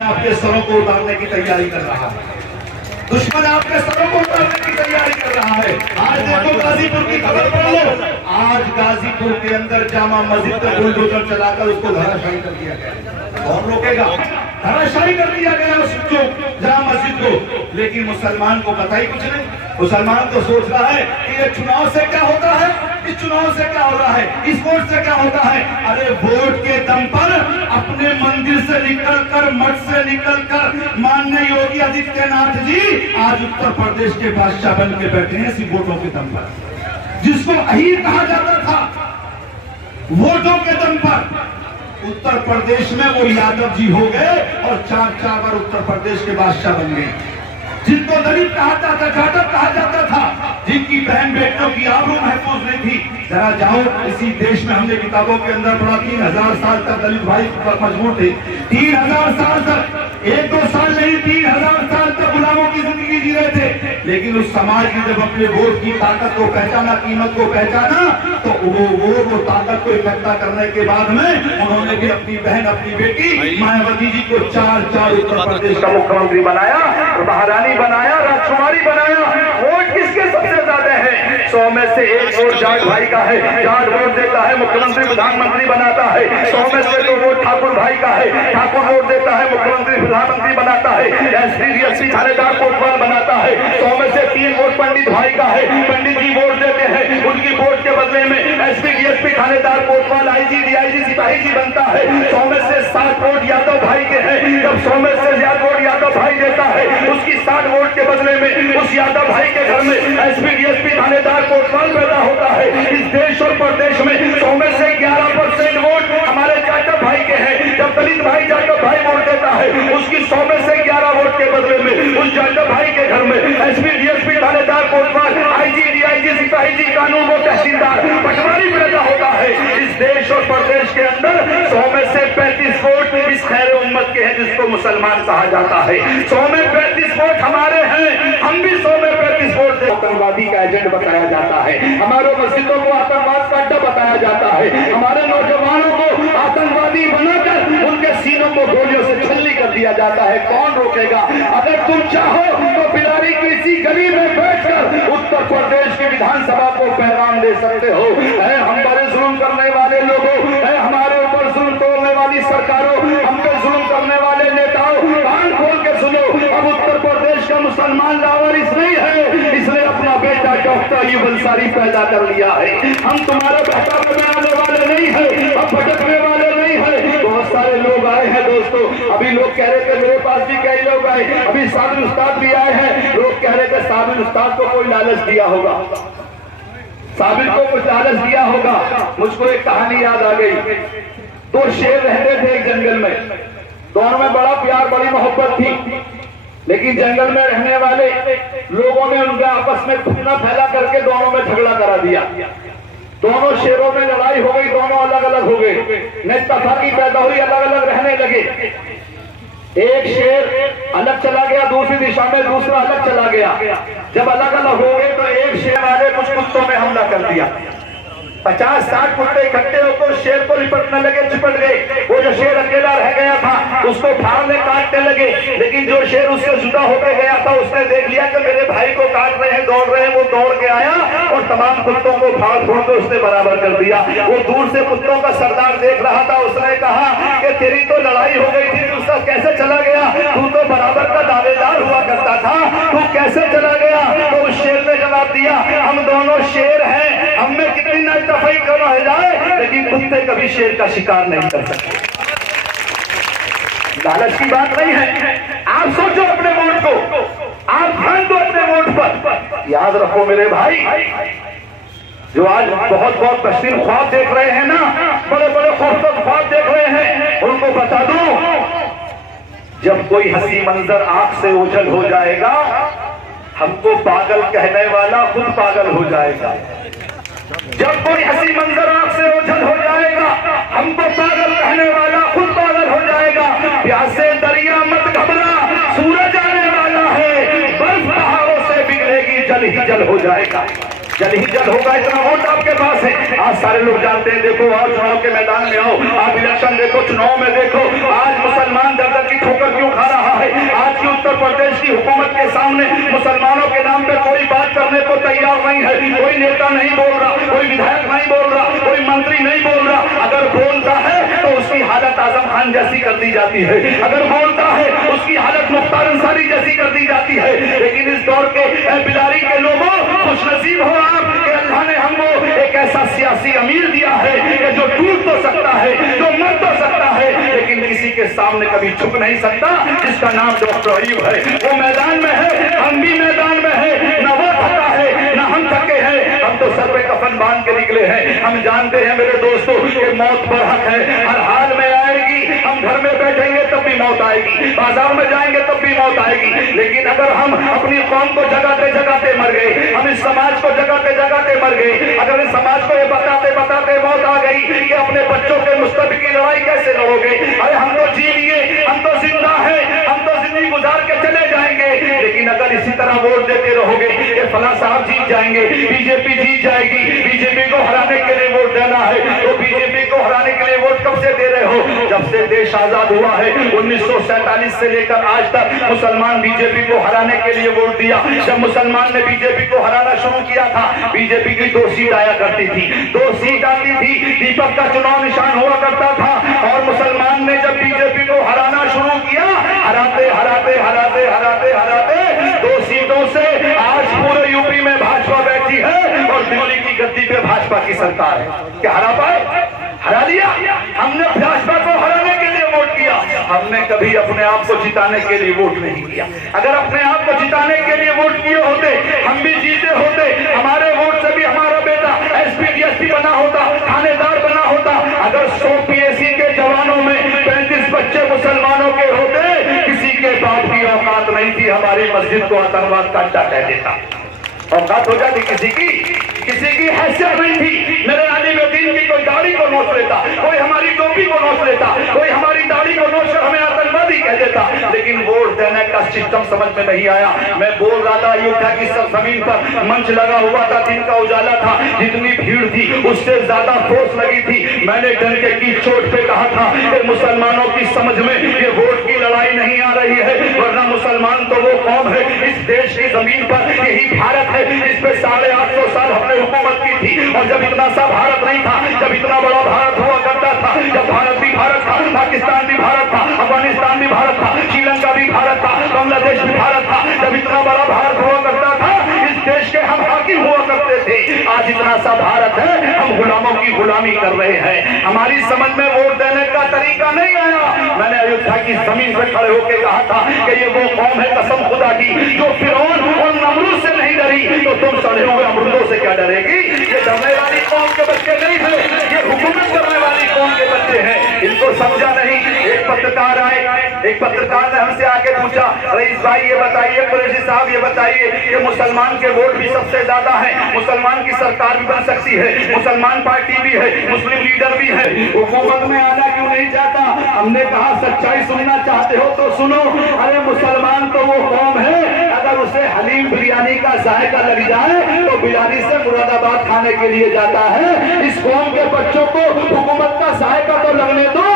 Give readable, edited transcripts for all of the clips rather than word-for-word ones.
आपके सरों को उतारने की तैयारी कर रहा है। दुश्मन आपके सरों को उतारने की तैयारी कर रहा है। आज देखो गाजीपुर की खबर पढ़ लो। आज गाजीपुर के अंदर जामा मस्जिद का बुलडोजर चलाकर उसको धराशायी कर दिया गया। कौन रोकेगा? धराशायी कर दिया गया उस जामा मस्जिद को। लेकिन मुसलमान को पता ही कुछ नहीं। मुसलमान तो सोच रहा है कि ये चुनाव से क्या होता है, इस चुनाव से क्या हो रहा है, इस वोट से क्या होता है। अरे वोट के दम पर अपने मंदिर से निकलकर, मठ से निकलकर माननीय योगी आदित्यनाथ जी आज उत्तर प्रदेश के बादशाह बन के बैठे हैं इसी वोटों के दम पर। जिसको अहीर कहा जाता था, वोटों के दम पर उत्तर प्रदेश में वो यादव जी हो गए और चार बार उत्तर प्रदेश के बादशाह बन गए। जिनको दलित कहा जाता, जाटव कहा जाता था, जिनकी बहन बेटियों की आबरू महफूज नहीं थी। जरा जाओ, इसी देश में हमने किताबों के अंदर पढ़ा 3000 साल तक दलित भाई मजबूर थे। 3000 साल तक, 1-2 साल नहीं, 3000 साल तक गुलामों की जिंदगी जी रहे थे। लेकिन उस समाज ने जब अपने वोट की ताकत को पहचाना, कीमत को पहचाना, तो वो ताकत को इकट्ठा करने के बाद में उन्होंने भी अपनी बहन, अपनी बेटी मायावती जी को 4 उत्तर प्रदेश का मुख्यमंत्री बनाया, महारानी बनाया, राजकुमारी बनाया। वोट किसके सबसे ज्यादा है? 100 में से 1 वोट जाट भाई का है। जाट वोट देता है, मुख्यमंत्री प्रधानमंत्री बनाता है। 100 में से 2 वोट ठाकुर भाई का है। ठाकुर वोट देता है, मुख्यमंत्री प्रधानमंत्री बनाता है। एसपी थानेदार कोतवाल बनाता है। 100 में से 3 वोट पंडित भाई का है। पंडित जी वोट देते हैं, उनकी वोट के बदले में एसपी डीएसपी थानेदार कोतवाल आईजी डीआईजी सिपाही जी बनता है। 100 में से 7 वोट यादव भाई के हैं। जब 100 में से ज्यादा वोट यादव भाई देता है, उसकी 60 वोट के बदले में उस यादव भाई के घर में एसपी डीएसपी थानेदार कोतवाल पैदा होता है। इस देश और प्रदेश में 100 में से 11% वोट हमारे जाटव भाई के हैं। जब दलित भाई जाटव भाई वोट देता है, उसकी 100 में से 11 वोट के बदले में उस जाटव भाई के घर में एसपी डीएसपी थानेदार कोतवाल आईजी डीआईजी सिपाही जी कानून वो तहसीलदार पटवारी पैदा होता है। इस देश और प्रदेश के अंदर 100 में से 35 वोट इस खैर उम्मत के हैं, जिसको मुसलमान कहा जाता है। 100 में 35 वोट हमारे हैं, हम भी 100 में 35 वोट से आतंकवादी का एजेंट बताया जाता है। हमारे मस्जिदों को आतंकवाद का अड्डा बताया जाता है। हमारे नौजवानों को आतंकवादी बनाकर उनके सीनों को गोलियों से छल्ली कर दिया जाता है। कौन रोकेगा? अगर तुम चाहो तो बिलारी की इसी गली में बैठकर उत्तर प्रदेश की विधानसभा को पैगाम दे सकते हो। हम बड़े जुल्म करने वाले लोगों, हमारे ऊपर जुल्म तोड़ने वाली सरकारों, हम पे जुल्म करने वाले नेताओं, कान खोल के सुनो। अब उत्तर प्रदेश का मुसलमान लावारिस नहीं है, इसने अपना बेटा डॉक्टर अयूब अंसारी पैदा कर लिया है। हम तुम्हारे बहकावे में आने वाले नहीं है, अब भटकने वाले नहीं है। बहुत सारे लोग आए हैं दोस्तों, अभी लोग कह रहे थे, मेरे पास भी कई लोग आए, अभी साबिर उस्ताद भी आए हैं। लोग कह रहे थे साबिर उस्ताद को कोई लालच दिया होगा, साबिर को कुछ लालच दिया होगा। मुझको एक कहानी याद आ गई। 2 शेर रहते थे एक जंगल में, दोनों में बड़ा प्यार, बड़ी मोहब्बत थी। लेकिन जंगल में रहने वाले लोगों ने उनके आपस में फूना फैला करके दोनों में झगड़ा करा दिया। दोनों शेरों में लड़ाई हो गई, दोनों अलग अलग हो गए, नस्तफाकी पैदा हुई, अलग अलग रहने लगे। एक शेर अलग चला गया दूसरी दिशा में, दूसरा अलग चला गया। जब अलग अलग हो गए तो एक शेर वाले कुछ कुत्तों में हमला कर दिया। 50-60 कुत्ते इकट्ठे होकर शेर को लिपटने लगे, चिपट गए। वो जो शेर अकेला रह गया था उसको फाड़ने काटने लगे। लेकिन जो शेर उससे जुदा होकर गया था, उसने देख लिया कि मेरे भाई को काट रहे हैं, दौड़ रहे हैं। वो दौड़ के आया और तमाम कुत्तों को फाड़ फूड़ के उसने बराबर कर दिया। वो दूर से कुत्तों का सरदार देख रहा था। उसने कहा कि तेरी तो लड़ाई हो गई थी, दूसरा कैसे चला गया? तू तो बराबर का दावेदार हुआ करता था, तू कैसे चला गया? तो उस शेर ने जवाब दिया, हम दोनों शेर हैं, हम में कितनी नाइतफाई कम हो जाए, लेकिन कुत्ते कभी शेर का शिकार नहीं कर सकते। लालच की बात नहीं है। आप सोचो अपने वोट को, आप ध्यान दो अपने वोट पर। याद रखो मेरे भाई, जो आज बहुत बहुत तस्वीर ख्वाब देख रहे हैं ना, बड़े बड़े खूबसूरत ख्वाब देख रहे हैं, उनको बता दो, जब कोई हंसी मंजर आंख से ओझल हो जाएगा, हमको पागल कहने वाला खुद पागल हो जाएगा। जब कोई हंसी मंजर आंख से ओझल हो जाएगा, हमको पागल कहने वाला खुद पागल हो जाएगा। प्यासे दरिया मत घबरा, सूरज आने वाला है, बर्फ पहाड़ों से बिगड़ेगी, जल ही जल हो जाएगा। जल ही जल होगा, इतना वोट आपके पास है। आज सारे लोग जानते हैं, देखो आओ चुनाव के मैदान में आओ, आप इलेक्शन देखो, चुनाव में देखो, आज मुसलमान दर दर की ठोकर क्यों की हुकूमत के सामने मुसलमानों के नाम पे कोई बात करने को तैयार नहीं है। कोई नेता नहीं बोल रहा, कोई विधायक नहीं बोल रहा, कोई मंत्री नहीं बोल रहा। अगर बोलता है तो उसकी हालत आजम खान जैसी कर दी जाती है, अगर बोलता है उसकी हालत मुख्तार अंसारी जैसी कर दी जाती है। लेकिन इस दौर के बिलारी के लोगों, खुशनसीब हो आप कि अल्लाह ने हमको एक ऐसा सियासी अमीर दिया है कि जो टूट तो सकता है, जो मर तो सकता है, लेकिन किसी के सामने कभी झुक नहीं सकता, जिसका नाम डॉक्टर अयूब है। वो मैदान में है, हम भी मैदान में है, न वो थका है न हम थके हैं। हम तो सर पे कफन बांध के निकले हैं। हम जानते हैं मेरे दोस्तों कि मौत बरहक है, हर हाल में आएगी। हम घर में बैठेंगे तब भी मौत आएगी, बाजार में जाएंगे तब भी मौत आएगी। लेकिन अगर हम अपनी कौम को जगाते जगाते मर गए, हम इस समाज को जगाते जगाते मर गए, अगर इस समाज को ये बताते बताते मौत आ गई कि अपने बच्चों के मुस्तकबिल की लड़ाई कैसे लड़ोगे, अरे हम तो जी लिए, हम तो जिंदा है, हम तो जिंदगी गुजार के चले जाएंगे। लेकिन अगर इसी तरह वोट देते रहोगे कि फला साहब जीत जाएंगे, बीजेपी जीत जाएगी, बीजेपी को हराने के लिए वोट देना है, तो बीजेपी को हराने के लिए वोट कब से दे रहे हो? जब से देश आजाद हुआ है 1947 से लेकर आज तक मुसलमान बीजेपी को हराने के लिए वोट दिया। जब मुसलमान ने बीजेपी को हराना शुरू किया था, बीजेपी की 2 सीट आया करती थी, 2 सीट आती थी, दीपक का चुनाव निशान हुआ करता था। और मुसलमान ने जब बीजेपी को हराना शुरू किया, हराते हराते हराते हराते हराते 2 सीटों से आज पूरे यूपी में भाजपा बैठी है और दिल्ली की गद्दी पे भाजपा की सरकार है। क्या हरा पाए? हरा लिया। हमने भाजपा को हराने के लिए वोट किया, हमने कभी अपने आप को जिताने के लिए वोट नहीं किया। अगर अपने आप को जिताने के लिए वोट किए होते, हम भी जीते होते, हमारे वोट से भी हमारा बेटा एसपी डीएसपी बना होता, थानेदार बना होता। अगर 100 पीएसी के जवानों में 35 बच्चे मुसलमानों के होते, किसी के बाप की औकात नहीं थी हमारी मस्जिद को आतंकवाद का अड्डा कह देता। औकात हो जाती किसी की हैसियत नहीं थी। मेरे आलिम दीन की कोई दाढ़ी को नोच लेता, कोई हमारी टोपी को नोच लेता, कोई हमारी दाढ़ी को नोच कर हमें आतंकवादी कह देता। लेकिन वोट देने का सिस्टम समझ में नहीं आया। मैं बोल रहा था अयोध्या की सरजमीन पर मंच लगा हुआ था, दिन का उजाला था, जितनी भीड़ थी उससे ज्यादा फोर्स लगी थी। मैंने डंके की चोट पे कहा था कि मुसलमानों की समझ में ये वोट की लड़ाई नहीं आ रही है, वरना मुसलमान तो वो कौम है इस देश की जमीन पर, यही भारत है, इस पे 850 साल हमने हुकूमत की थी। और जब इतना सा भारत नहीं था, जब इतना बड़ा भारत हुआ करता था, जब भारत भी भारत था, पाकिस्तान भी भारत था, अफगानिस्तान भी भारत था, श्रीलंका भी भारत था, बांग्लादेश भी भारत था, जब इतना बड़ा भारत हुआ करता था, इस देश के हम हाकिम हुआ करते थे। आज इतना सा भारत है, हम गुलामों की गुलामी कर रहे हैं। हमारी समझ में वोट देने का तरीका नहीं आया। मैंने अयोध्या की जमीन पर खड़े होकर कहा था कि ये वो कौम है कसम खुदा की जो फिरौन और नमरूद से नहीं डरी, तो तुम सड़े हुए अमरूदों से क्या डरेगी? ये डरने वाली कौम के बच्चे नहीं है, ये हुकूमत करने वाली कौम के बच्चे हैं। इनको समझा नहीं। एक पत्रकार आए, एक पत्रकार ने हमसे आके पूछा, रईस भाई ये बताइए, कुरैशी साहब ये बताइए कि मुसलमान के वोट भी सबसे ज्यादा है, मुसलमान की सरकार भी बन सकती है, मुसलमान पार्टी भी है, मुस्लिम लीडर भी है, हुकूमत में आना क्यों नहीं चाहता? हमने कहा सच्चाई सुनना चाहते हो तो सुनो। अरे मुसलमान तो वो कौम है, अगर उसे हलीम बिरयानी का जायका लग जाए तो बिरयानी से मुरादाबाद खाने के लिए जाता है। इस कौम के बच्चों को हुकूमत का जायका तो लगने दो,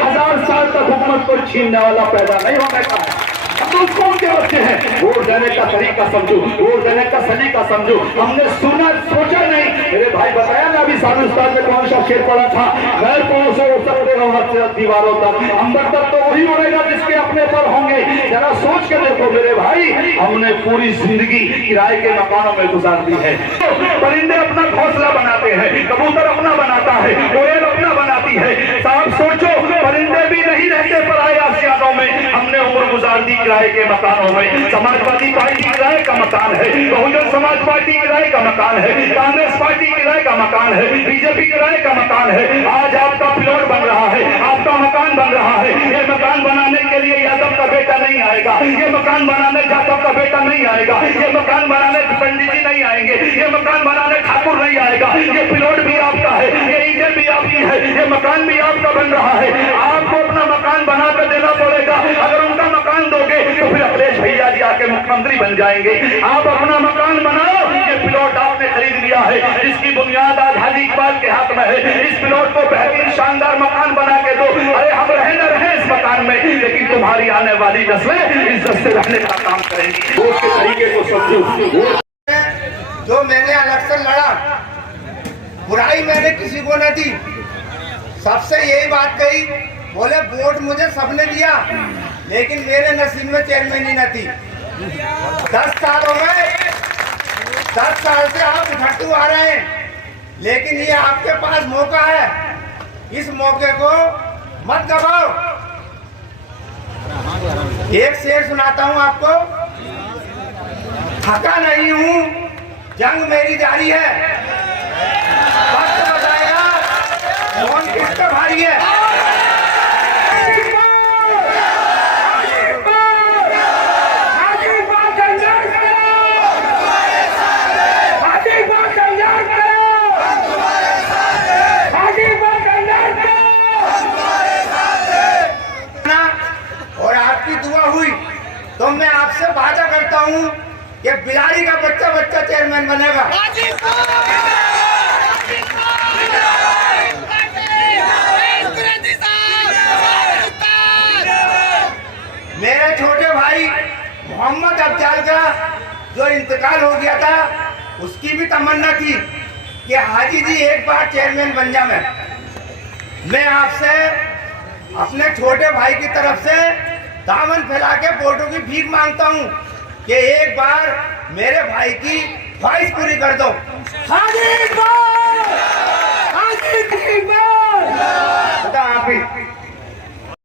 1000 साल तक हुकूमत को छीनने वाला पैदा नहीं होने का है। तो उस कौम के बच्चे हैं, वोट देने का तरीका समझो, वोट देने का सलीका समझो। हमने सुना सोचा नहीं। मेरे भाई बताया ना अभी सामने उस्ताद में कौन सा शेर पड़ा था, गैर पड़ोसों उड़ सकते हो हद से दीवारों तक, अंबर तक तो वही उड़ेगा जिसके अपने पर होंगे। जरा सोच के देखो मेरे भाई, हमने पूरी जिंदगी किराए के मकानों में गुजार दी है। परिंदे अपना घोंसला बनाते हैं, कबूतर अपना बनाता है, कोयल अपना बनाती है। साहब सोचो, परिंदे भी नहीं रहते पराए आशियानों में, हमने उम्र गुजार दी किराए के मकानों में। समाजवादी पार्टी किराए का मकान है, बहुजन समाज पार्टी किराए का मकान है, कांग्रेस पार्टी किराए का मकान है, बीजेपी किराए का मकान है। आज आपका प्लॉट बन रहा है, आपका मकान बन रहा है। ये मकान बनाने के लिए यादव का बेटा नहीं आएगा, ये मकान बनाने जाटव का बेटा नहीं आएगा, ये मकान बनाने पंडित जी नहीं आएंगे, ये मकान बनाने ठाकुर नहीं आएगा। ये प्लॉट भी आपका है, ये ईंटें भी आपकी है, ये मकान भी आपका बन रहा है। आपको अपना मकान बना कर देना पड़ेगा। अगर उनका मकान दोगे तो फिर अखिलेश भैया जी आके मुख्यमंत्री बन जाएंगे। आप अपना मकान बनाओ, ये प्लॉट आपने खरीद लिया है, जिसकी बुनियाद आज हाजी इकबाल के हाथ में है। इस प्लॉट को बेहतरीन शानदार मकान बना के दो। अरे हम रहे न रहे इस मकान में, लेकिन तुम्हारी आने वाली नस्लें इज्जत से रहने का काम करेंगी। वोट के तरीके को समझो। जो मैंने इलेक्शन लड़ा, बुराई मैंने किसी को न दी, सबसे यही बात कही, बोले वोट मुझे सबने दिया, लेकिन मेरे नसीब में चेयरमैन ही न थी। 10 साल हो गए, 10 साल से आप उठट्टू आ रहे हैं, लेकिन ये आपके पास मौका है, इस मौके को मत गवाओ। एक शेर सुनाता हूं आपको। थका नहीं हूं, जंग मेरी जारी है, वक्त बताएगा कौन किस पे भारी है। और आपकी दुआ हुई तो मैं आपसे वादा करता हूं कि बिलाड़ी का बच्चा बच्चा चेयरमैन बनेगा। मेरे छोटे भाई मोहम्मद अफजाल का जो इंतकाल हो गया था, उसकी भी तमन्ना थी कि हाजी जी एक बार चेयरमैन बन जाए। मैं आपसे अपने छोटे भाई की तरफ से दामन फैला के वोटों की भीख मांगता हूं कि एक बार मेरे भाई की ख्वाहिश पूरी कर दो। हाजी इकबाल, हाजी इकबाल, खुदा हाफिज।